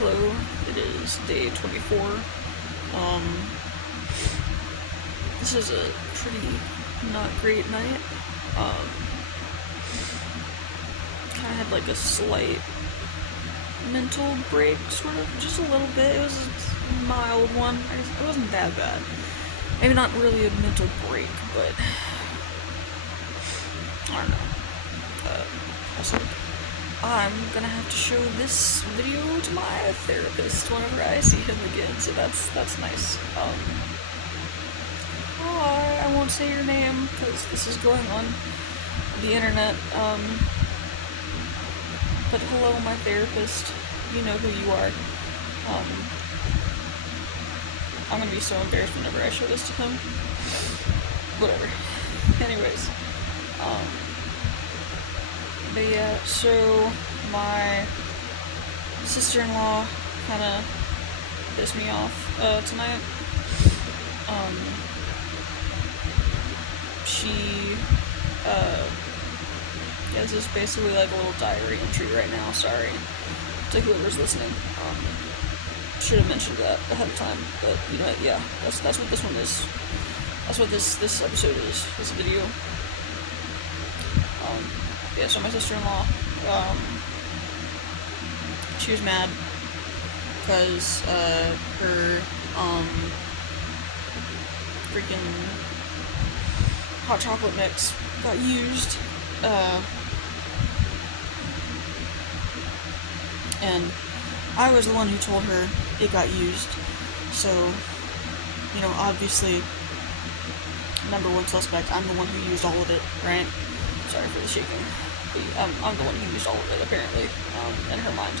Hello, it is day 24. This is a pretty not great night. Kinda had like a slight mental break, sort of, just a little bit. It was a mild one. It wasn't that bad. Maybe not really a mental break, but I don't know. Also, I'm gonna have to show this video to my therapist whenever I see him again, so that's nice. I won't say your name, because this is going on the internet, but hello, my therapist. You know who you are. I'm gonna be so embarrassed whenever I show this to him. Whatever. Anyways, but yeah, so my sister-in-law kinda pissed me off, tonight. She, yeah, this is basically like a little diary entry right now, sorry to whoever's listening. Should have mentioned that ahead of time, but you know what, yeah, that's what this one is. That's what this episode is, this video. Yeah, so my sister-in-law, she was mad because, her, freaking hot chocolate mix got used, and I was the one who told her it got used, so, you know, obviously, number one suspect, I'm the one who used all of it, right? Sorry for the shaking. I'm the one who used all of it, apparently, in her mind.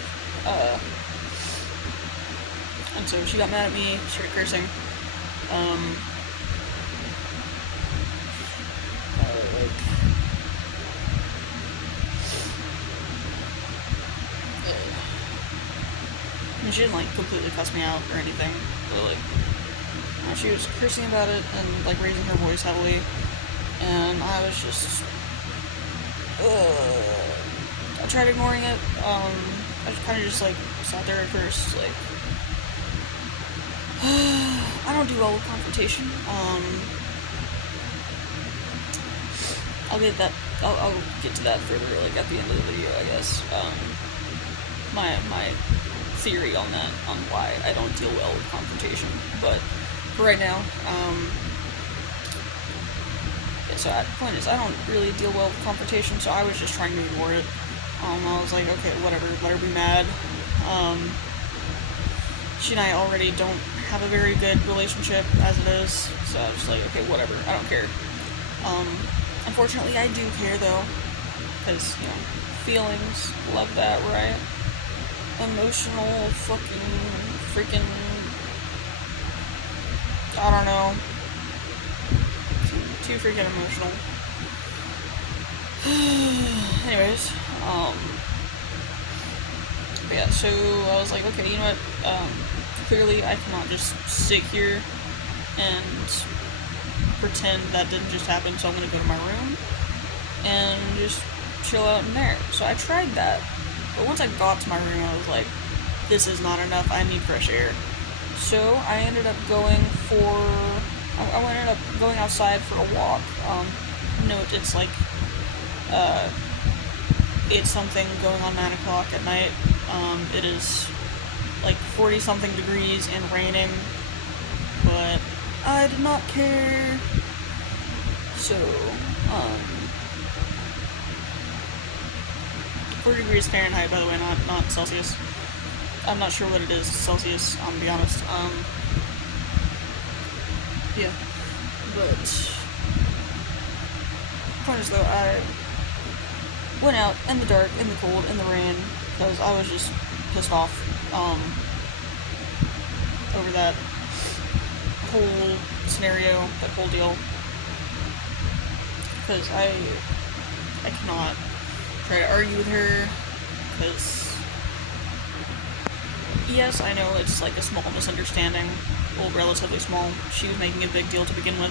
And so she got mad at me, started cursing. She didn't, like, completely cuss me out or anything, but, like, she was cursing about it and, like, raising her voice heavily, and I was just, I tried ignoring it. I kind of just, like, sat there at first, like, I don't do well with confrontation. I'll get to that further, like, at the end of the video, I guess. My theory on that, on why I don't deal well with confrontation, but for right now, yeah, so the point is, I don't really deal well with confrontation, so I was just trying to ignore it. I was like, okay, whatever, let her be mad. She and I already don't have a very good relationship as it is, so I was like, okay, whatever, I don't care. Unfortunately, I do care, though, because, you know, feelings, love that, right? Emotional, freaking, I don't know, too freaking emotional. Anyways, but yeah, so I was like, okay, you know what, clearly I cannot just sit here and pretend that didn't just happen, so I'm gonna go to my room and just chill out in there. So I tried that. But once I got to my room, I was like, this is not enough, I need fresh air. So I ended up going outside for a walk. Note, it's like, it's something going on 9 o'clock at night. It is like 40-something degrees and raining, but I did not care. So, 4 degrees Fahrenheit, by the way, not Celsius. I'm not sure what it is Celsius, I'm gonna be honest. Yeah. But, point is though, I went out in the dark, in the cold, in the rain, because I was just pissed off, over that whole scenario, that whole deal. Because I cannot try to argue with her, because, yes, I know it's like a small misunderstanding, well, relatively small. She was making a big deal to begin with.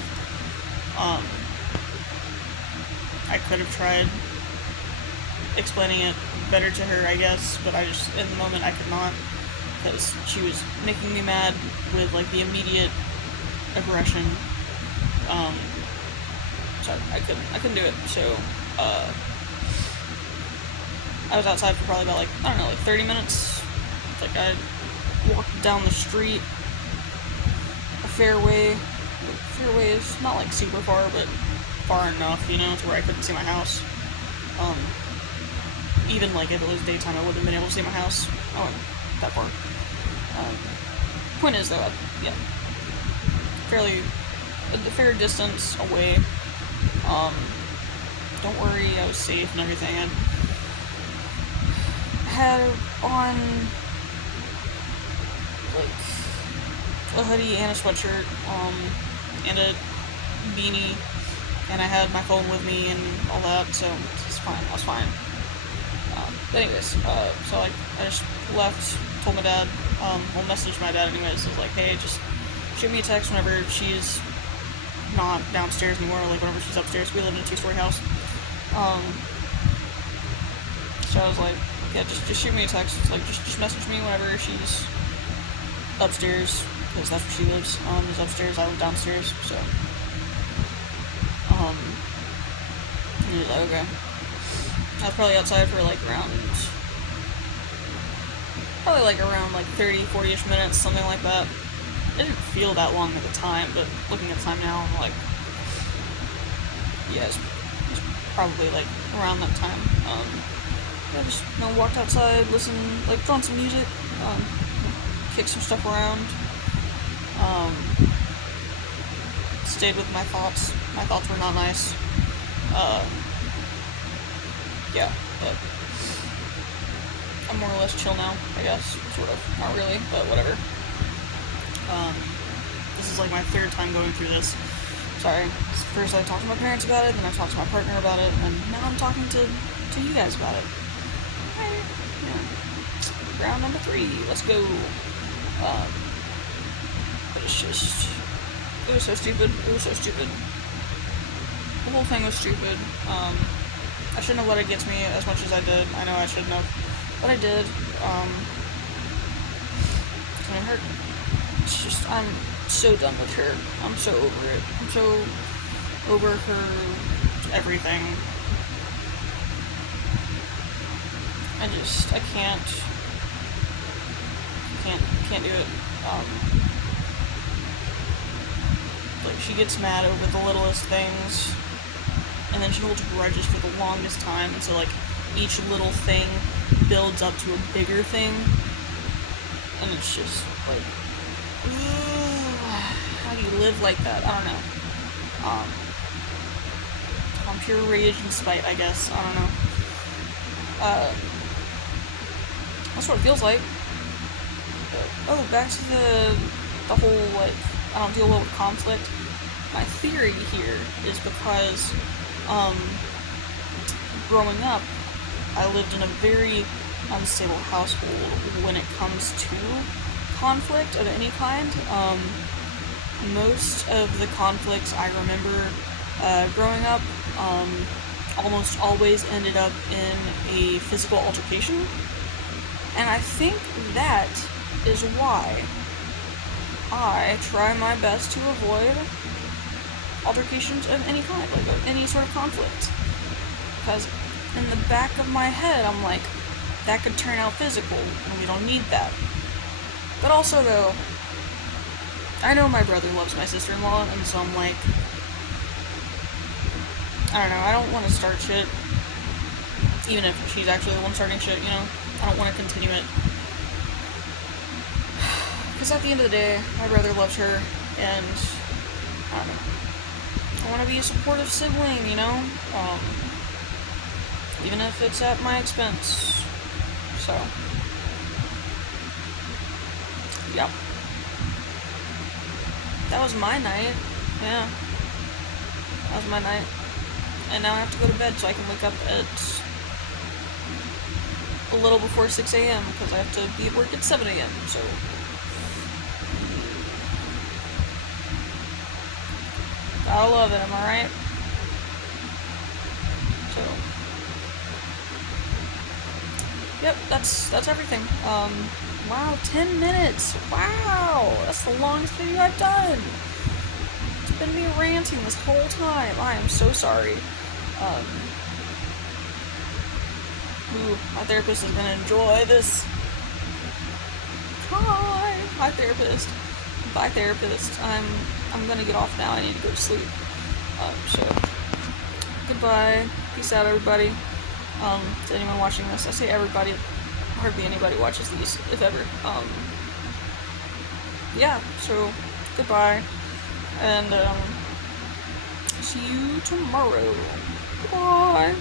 I could have tried explaining it better to her, I guess, but I just, in the moment, I could not. because she was making me mad with, like, the immediate aggression. So I couldn't do it, so, I was outside for probably about, like, I don't know, like 30 minutes. Like, I walked down the street, a fairway. The fairway is not, like, super far, but far enough, you know, to where I couldn't see my house. Even, like, if it was daytime, I wouldn't have been able to see my house. I went that far. Point is, though, yeah, a fair distance away. Don't worry, I was safe and everything. I had on, like, a hoodie and a sweatshirt, and a beanie, and I had my phone with me and all that, so it's fine, I was fine. But anyways, so, like, I just left, told my dad, messaged my dad anyways, I was like, hey, just shoot me a text whenever she's not downstairs anymore, like, whenever she's upstairs. We live in a 2-story house. So I was like, yeah, just shoot me a text, like, just message me whenever she's upstairs, because that's where she lives, is upstairs, I live downstairs, so, he was like, okay. I was probably outside for, like, around 30-40-ish minutes, something like that. It didn't feel that long at the time, but looking at the time now, I'm like, yeah, it's probably, like, around that time. Yeah, just, you know, walked outside, listened, like, put on some music, kicked some stuff around, stayed with my thoughts. My thoughts were not nice. Yeah, but I'm more or less chill now, I guess, sort of. Not really, but whatever. This is, like, my third time going through this. Sorry. First I talked to my parents about it, then I talked to my partner about it, and now I'm talking to you guys about it. Right. Yeah. Round number 3. Let's go. But it's just... It was so stupid. It was so stupid. The whole thing was stupid. I shouldn't have let it get to me as much as I did. I know I shouldn't have. But I did. And it hurt. It's just, I'm so done with her. I'm so over it. I'm so over her everything. I can't do it. Like, she gets mad over the littlest things, and then she holds grudges for the longest time, and so, like, each little thing builds up to a bigger thing, and it's just, like, how do you live like that? I don't know. On pure rage and spite, I guess. I don't know. That's what it feels like. Oh, back to the whole, like, I don't deal well with conflict. My theory here is because, growing up, I lived in a very unstable household when it comes to conflict of any kind. Most of the conflicts I remember growing up almost always ended up in a physical altercation, and I think that is why I try my best to avoid altercations of any kind, like any sort of conflict, because in the back of my head I'm like, that could turn out physical, and we don't need that. But also, though, I know my brother loves my sister-in-law, and so I'm like, I don't know, I don't want to start shit, even if she's actually the one starting shit, you know? I don't want to continue it. Because at the end of the day, my brother loves her, and, I don't know, I want to be a supportive sibling, you know? Even if it's at my expense. So, yep. That was my night. Yeah. That was my night. And now I have to go to bed so I can wake up at a little before 6 a.m. because I have to be at work at 7 a.m. So, gotta love it, am I right? So, yep, that's everything. Wow, 10 minutes! Wow! That's the longest video I've done! It's been me ranting this whole time. I am so sorry. Ooh, my therapist is gonna enjoy this. Hi! Hi, therapist. Bye, therapist. I'm gonna get off now. I need to go to sleep. So, goodbye. Peace out, everybody. To anyone watching this, I say everybody. Hardly anybody watches these, if ever. Yeah, so, goodbye. And, see you tomorrow. Goodbye.